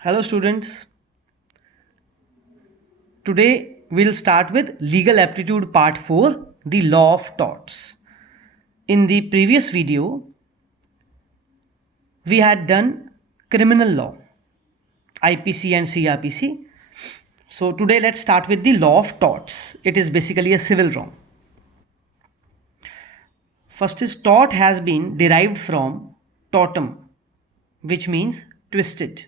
Hello students. Today we'll start with legal aptitude part 4, the law of torts. In the previous video we had done criminal law, IPC and CRPC. So today let's start with the law of torts. It is basically a civil wrong. First is tort has been derived from tortum, which means twisted.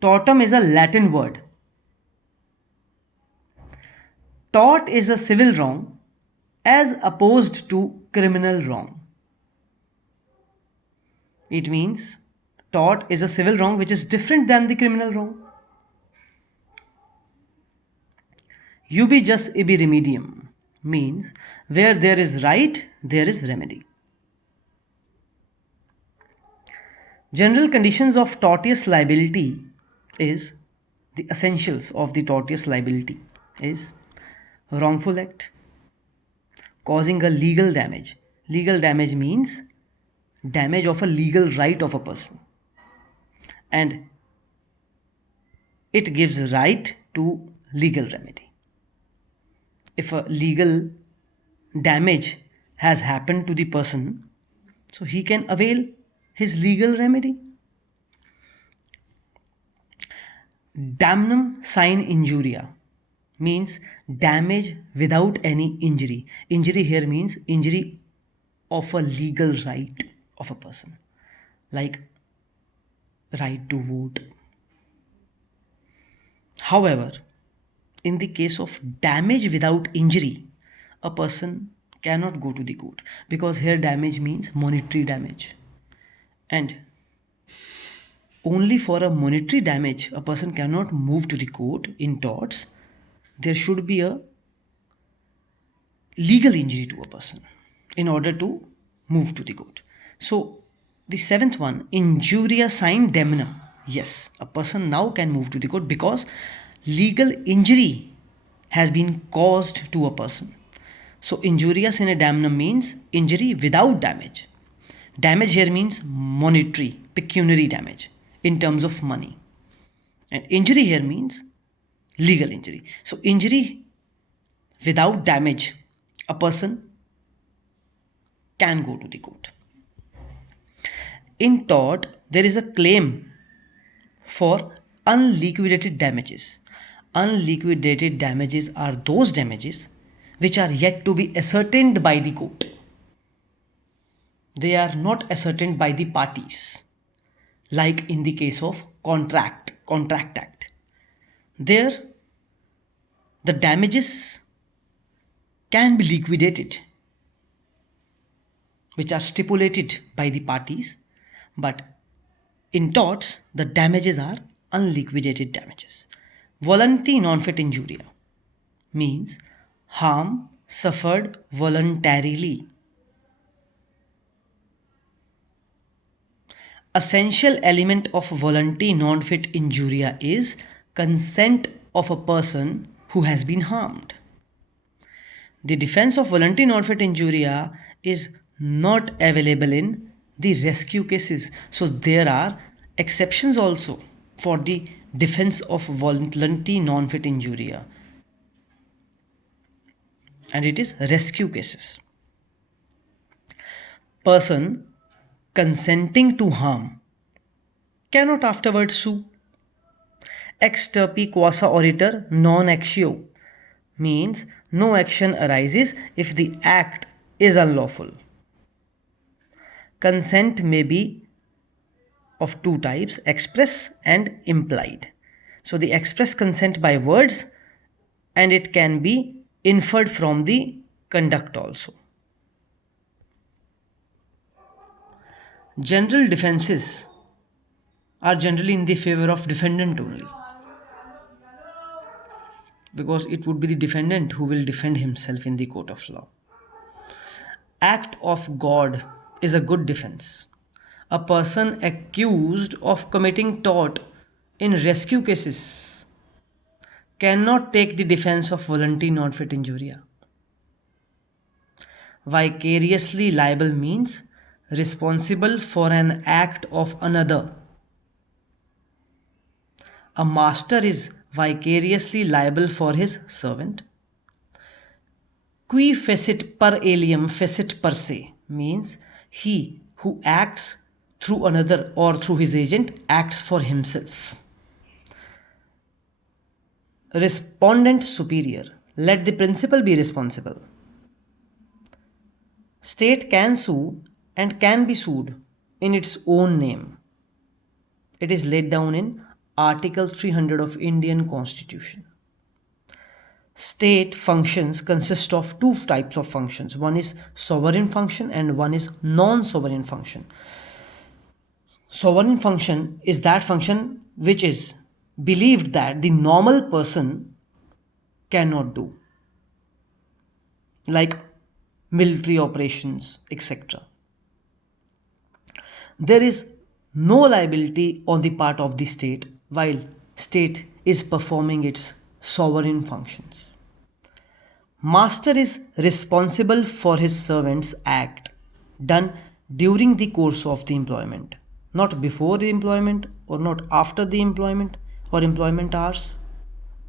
Tortum is a Latin word. Tort is a civil wrong as opposed to criminal wrong. It means tort is a civil wrong which is different than the criminal wrong. Ubi jus ibi remedium means where there is right, there is remedy. General conditions of tortious liability is the essentials of the tortious liability is wrongful act, causing a legal damage. Legal damage means damage of a legal right of a person, and it gives right to legal remedy. If a legal damage has happened to the person, so he can avail his legal remedy. Damnum sine injuria means damage without any injury. Injury here means injury of a legal right of a person, like right to vote. However, in the case of damage without injury, a person cannot go to the court because here damage means monetary damage, and only for a monetary damage a person cannot move to the court. In torts there should be a legal injury to a person in order to move to the court. So the seventh one, injuria sine damnum. Yes, a person now can move to the court because legal injury has been caused to a person. So injuria sine damnum means injury without damage. Damage here means monetary, pecuniary damage in terms of money. And injury here means legal injury. So injury without damage, a person can go to the court. In tort, there is a claim for unliquidated damages. Unliquidated damages are those damages which are yet to be ascertained by the court. They are not ascertained by the parties, like in the case of contract act. There the damages can be liquidated which are stipulated by the parties, but in torts the damages are unliquidated damages. Volunti non fit injuria means harm suffered voluntarily. Essential element of volunti non fit injuria is consent of a person who has been harmed. The defense of volunti non fit injuria is not available in the rescue cases. So there are exceptions also for the defense of volunti non fit injuria, and it is rescue cases. Person consenting to harm cannot afterwards sue. Ex turpi quasi oritur non actio means no action arises if the act is unlawful. Consent may be of two types, express and implied. So the express consent by words, and it can be inferred from the conduct also. General defenses are generally in the favor of defendant only, because it would be the defendant who will defend himself in the court of law. Act of God is a good defense. A person accused of committing tort in rescue cases cannot take the defense of volunti non fit injuria. Vicariously liable means responsible for an act of another. A master is vicariously liable for his servant. Qui fecit per alium fecit per se means he who acts through another or through his agent acts for himself. Respondent superior. Let the principal be responsible. State can sue and can be sued in its own name. It is laid down in Article 300 of Indian Constitution. State functions consist of two types of functions. One is sovereign function and one is non-sovereign function. Sovereign function is that function which is believed that the normal person cannot do, like military operations, etc. There is no liability on the part of the state while state is performing its sovereign functions. Master is responsible for his servant's act done during the course of the employment, not before the employment or not after the employment or employment hours,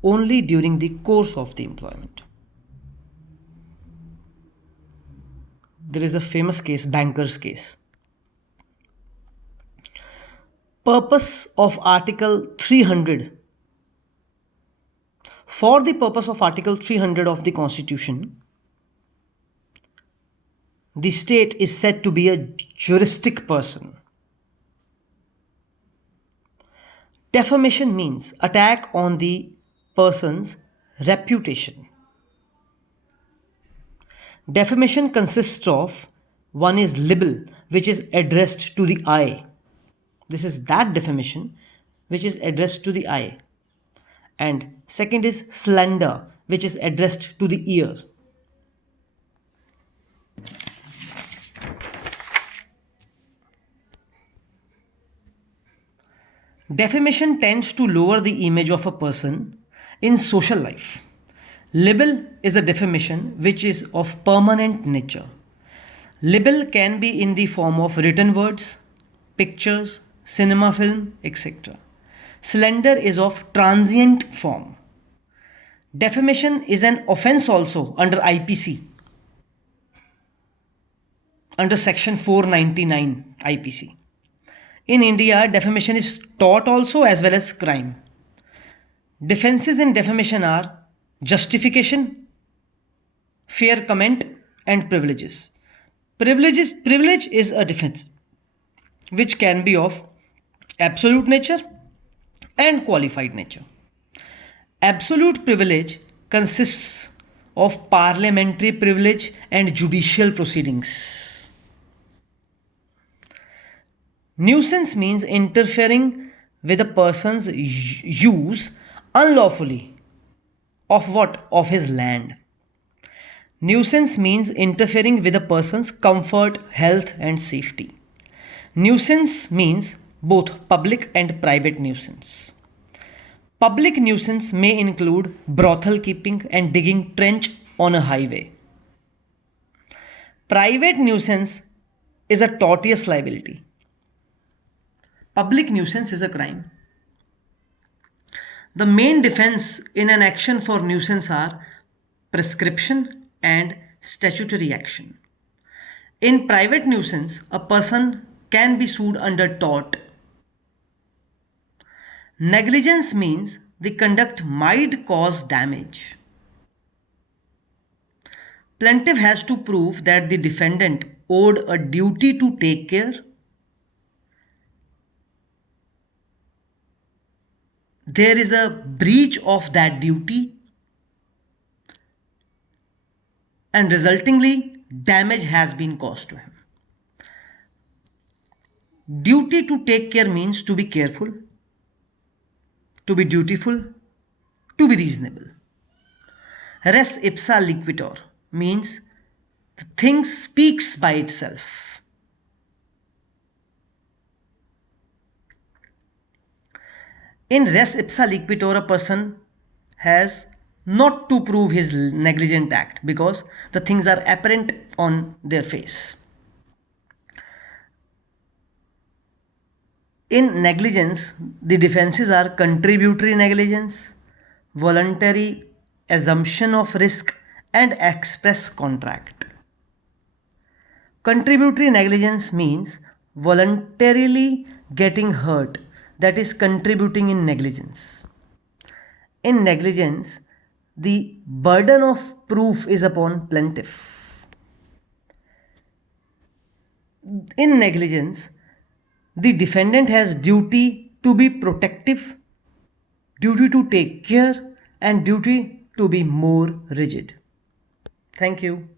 only during the course of the employment. There is a famous case, banker's case. Purpose of Article 300. For the purpose of Article 300 of the Constitution, the state is said to be a juristic person. Defamation means attack on the person's reputation. Defamation consists of, one is libel, which is addressed to the eye. This is that defamation which is addressed to the eye. And second is slander, which is addressed to the ear. Defamation tends to lower the image of a person in social life. Libel is a defamation which is of permanent nature. Libel can be in the form of written words, pictures, cinema film, etc. Slander is of transient form. Defamation is an offence also under IPC, under section 499 IPC. In India, defamation is tort also as well as crime. Defenses in defamation are justification, fair comment, and privileges. Privilege is a defense which can be of absolute nature and qualified nature. Absolute privilege consists of parliamentary privilege and judicial proceedings. Nuisance means interfering with a person's use unlawfully of what? Of his land. Nuisance means interfering with a person's comfort, health, and safety. Nuisance means both public and private nuisance. Public nuisance may include brothel keeping and digging trench on a highway. Private nuisance is a tortious liability. Public nuisance is a crime. The main defense in an action for nuisance are prescription and statutory action. In private nuisance, a person can be sued under tort. Negligence means the conduct might cause damage. Plaintiff has to prove that the defendant owed a duty to take care. There is a breach of that duty, and resultingly damage has been caused to him. Duty to take care means to be careful, to be dutiful, to be reasonable. Res ipsa liquitor means the thing speaks by itself. In res ipsa liquitor, a person has not to prove his negligent act because the things are apparent on their face. In negligence, the defenses are contributory negligence, voluntary assumption of risk, and express contract. Contributory negligence means voluntarily getting hurt, that is, contributing in negligence. In negligence, the burden of proof is upon plaintiff. In negligence, the defendant has duty to be protective, duty to take care, and duty to be more rigid. Thank you.